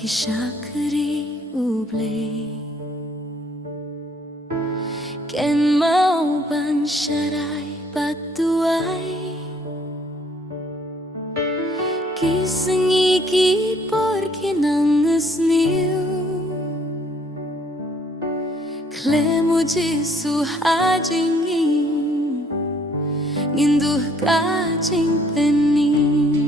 Kishakri uble Ken mau ban sharai batuai Kisengi ki porque nangas niu Kle muji suhajingin Nginduh kajing pening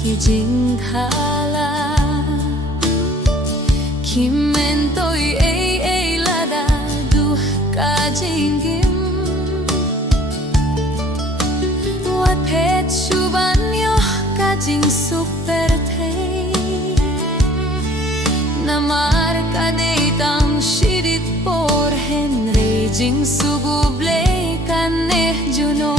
Kijing hala Kimentoy ay lada duh kajingim Wat pet subanyo kajing superte Namar kadetang shirit por henry jing suguble kaneh juno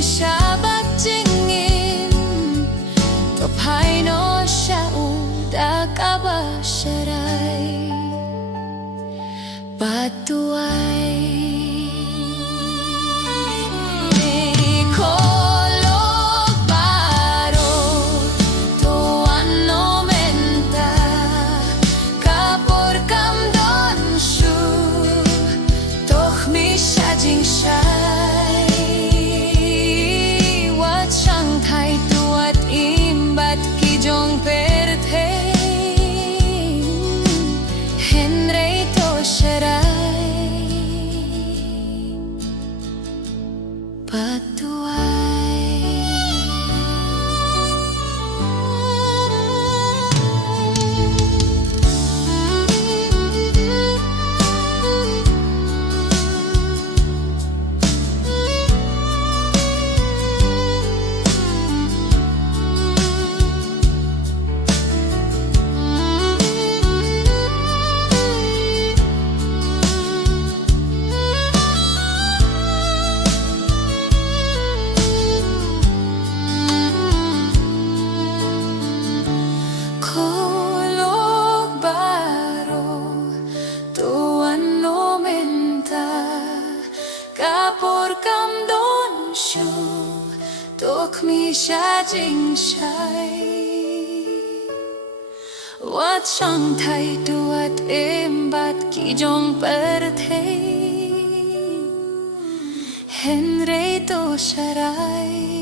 Shabat jingin Topai no shau dakaba sharai Batuai Tok mi sha jing shai Wat chang thai duat em bat ki jong per the Henry to sharai